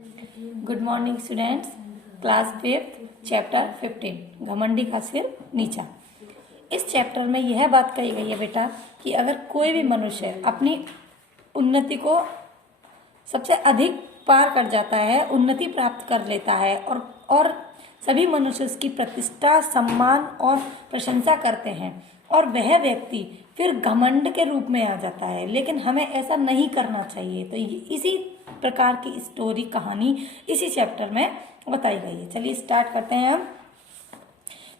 Good morning students. Class 5 chapter 15 घमंडी का सिर नीचा। इस चैप्टर में यह बात कही गई है बेटा कि अगर कोई भी मनुष्य अपनी उन्नति को सबसे अधिक पार कर जाता है, उन्नति प्राप्त कर लेता है और सभी मनुष्य उसकी प्रतिष्ठा, सम्मान और प्रशंसा करते हैं और वह व्यक्ति फिर घमंड के रूप में आ जाता है, लेकिन हमें ऐसा नहीं करना चाहिए। तो इसी प्रकार की स्टोरी, कहानी इसी चैप्टर में बताई गई है। चलिए स्टार्ट करते हैं हम।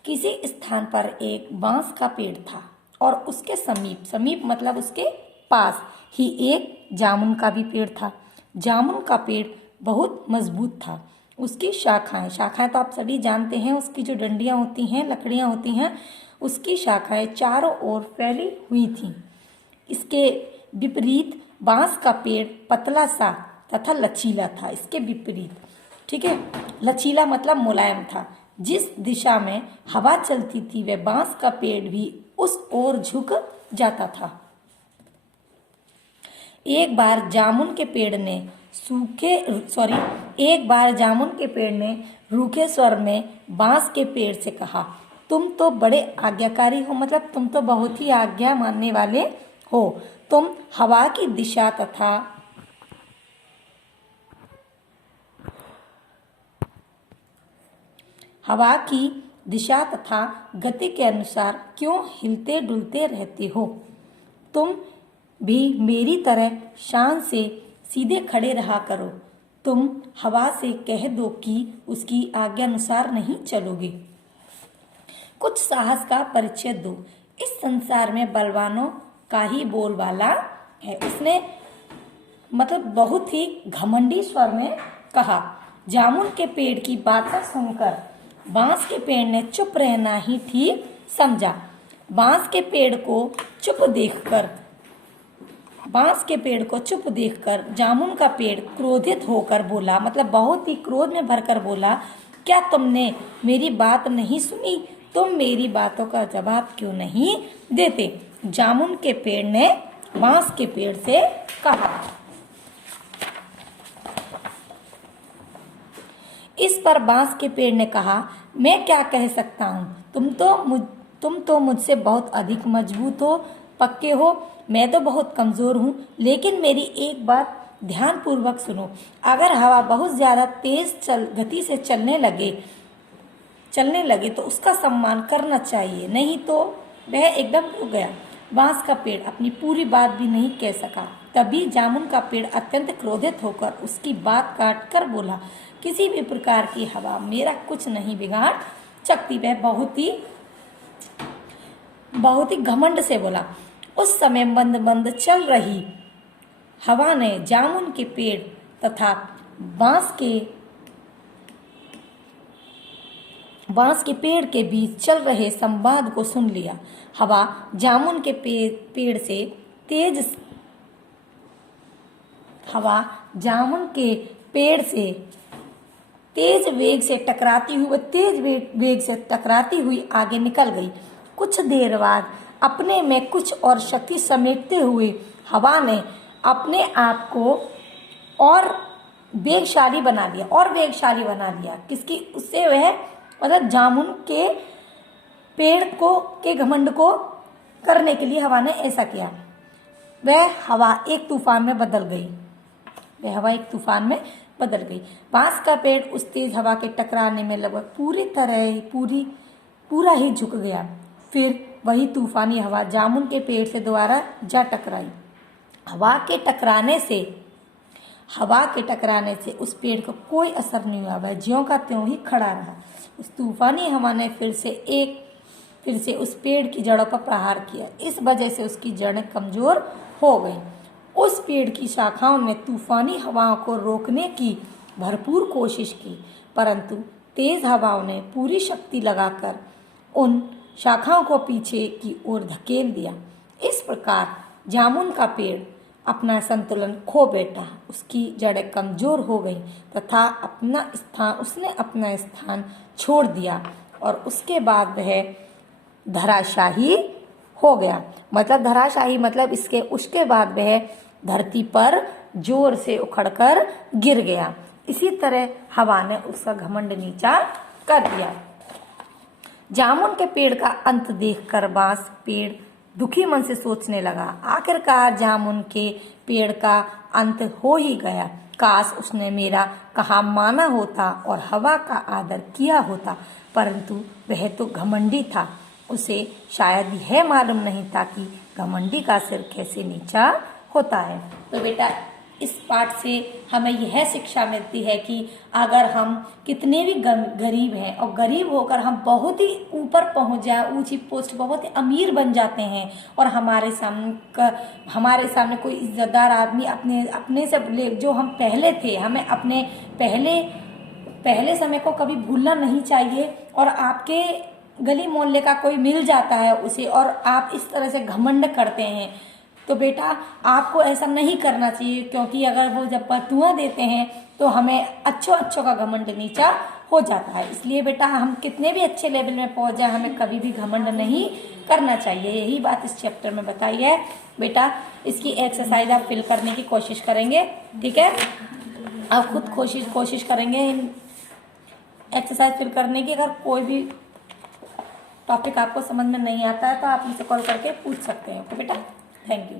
किसी स्थान पर एक बांस का पेड़ था और उसके समीप मतलब उसके पास ही एक जामुन का भी पेड़ था। जामुन का पेड़ बहुत मजबूत था। उसकी शाखाएं तो आप सभी जानते हैं, उसकी जो डंडियां होती हैं, लकड़ियां होती हैं, उसकी शाखाएं चारों ओर फैली हुई थीं। इसके विपरीत बांस का पेड़ पतला सा तथा लचीला था। इसके विपरीत, ठीक है, लचीला मतलब मुलायम था। जिस दिशा में हवा चलती थी वह बांस का पेड़ भी उस ओर झुक जाता था। एक बार जामुन के पेड़ ने रूखे स्वर में बांस के पेड़ से कहा, तुम तो बड़े आज्ञाकारी हो, मतलब तुम तो बहुत ही आज्ञा मानने वाले हो। तुम हवा की दिशा तथा गति के अनुसार क्यों हिलते डुलते रहते हो? तुम भी मेरी तरह शान से सीधे खड़े रहा करो। तुम हवा से कह दो कि उसकी आज्ञा अनुसार नहीं चलोगे। कुछ साहस का परिचय दो। इस संसार में बलवानों का ही बोलबाला है। उसने मतलब बहुत ही घमंडी स्वर में कहा। जामुन के पेड़ की बातें सुनकर बांस के पेड़ ने चुप रहना ही ठीक समझा। बांस के पेड़ को चुप देखकर जामुन का पेड़ क्रोधित होकर बोला, मतलब बहुत ही क्रोध में भरकर बोला, क्या तुमने मेरी बात नहीं सुनी? तुम मेरी बातों का जवाब क्यों नहीं देते? जामुन के पेड़ ने बांस के पेड़ से कहा। इस पर बांस के पेड़ ने कहा, मैं क्या कह सकता हूँ? तुम तो मुझसे बहुत अधिक मजबूत हो, पक्के हो। मैं तो बहुत कमजोर हूँ। लेकिन मेरी एक बात ध्यान पूर्वक सुनो। अगर हवा बहुत ज्यादा तेज गति से चलने लगे तो उसका सम्मान करना चाहिए, नहीं तो वह एकदम रुक गया। बांस का पेड़ अपनी पूरी बात भी नहीं कह सका। तभी जामुन का पेड़ अत्यंत क्रोधित होकर उसकी बात काट कर बोला, किसी भी प्रकार की हवा मेरा कुछ नहीं बिगाड़ सकती। वह बहुत ही घमंड से बोला। उस समय मंद चल रही हवा ने जामुन के पेड़ तथा बांस के पेड़ के बीच चल रहे संवाद को सुन लिया। हवा जामुन के पेड़ से तेज वेग से टकराती हुई आगे निकल गई। कुछ देर बाद अपने में कुछ और शक्ति समेटते हुए हवा ने अपने आप को और वेगशाली बना लिया। किसकी? उससे वह मतलब जामुन के पेड़ के घमंड को करने के लिए हवा ने ऐसा किया। वह हवा एक तूफान में बदल गई। बांस का पेड़ उस तेज हवा के टकराने में लगभग पूरा ही झुक गया। फिर वही तूफानी हवा जामुन के पेड़ से दोबारा जा टकराई। हवा के टकराने से उस पेड़ को कोई असर नहीं हुआ। वह ज्यों का त्यों ही खड़ा रहा। उस तूफानी हवा ने फिर से उस पेड़ की जड़ों पर प्रहार किया। इस वजह से उसकी जड़ें कमजोर हो गई। उस पेड़ की शाखाओं ने तूफानी हवाओं को रोकने की भरपूर कोशिश की, परंतु तेज हवाओं ने पूरी शक्ति लगाकर उन शाखाओं को पीछे की ओर धकेल दिया। इस प्रकार जामुन का पेड़ अपना संतुलन खो बैठा। उसकी जड़ें कमजोर हो गईं तथा उसने अपना स्थान छोड़ दिया और उसके बाद वह धराशायी हो गया। उसके बाद वह धरती पर जोर से उखड़कर गिर गया। इसी तरह हवा ने उसका घमंड नीचा कर दिया। जामुन के पेड़ का अंत देखकर बांस पेड़ दुखी मन से सोचने लगा, आखिरकार जामुन के पेड़ का अंत हो ही गया। काश उसने मेरा कहा माना होता और हवा का आदर किया होता, परंतु वह तो घमंडी था। उसे शायद यह मालूम नहीं था कि घमंडी का सिर कैसे नीचा होता है। तो बेटा इस पाठ से हमें यह शिक्षा मिलती है कि अगर हम कितने भी गरीब हैं और गरीब होकर हम बहुत ही ऊपर पहुंच जाए, ऊंची पोस्ट, बहुत ही अमीर बन जाते हैं और हमारे सामने कोई इज्जतदार आदमी अपने से जो हम पहले थे, हमें अपने पहले समय को कभी भूलना नहीं चाहिए। और आपके गली मोहल्ले का कोई मिल जाता है उसे और आप इस तरह से घमंड करते हैं, तो बेटा आपको ऐसा नहीं करना चाहिए, क्योंकि अगर वो जब बदुआ देते हैं तो हमें अच्छों का घमंड नीचा हो जाता है। इसलिए बेटा हम कितने भी अच्छे लेवल में पहुंच जाए, हमें कभी भी घमंड नहीं करना चाहिए। यही बात इस चैप्टर में बताई है। बेटा इसकी एक्सरसाइज आप फिल करने की कोशिश करेंगे, ठीक है? आप खुद कोशिश करेंगे एक्सरसाइज फिल करने की। अगर कोई भी टॉपिक आपको समझ में नहीं आता है तो आप मुझसे कॉल करके पूछ सकते हैं। ओके बेटा, थैंक यू।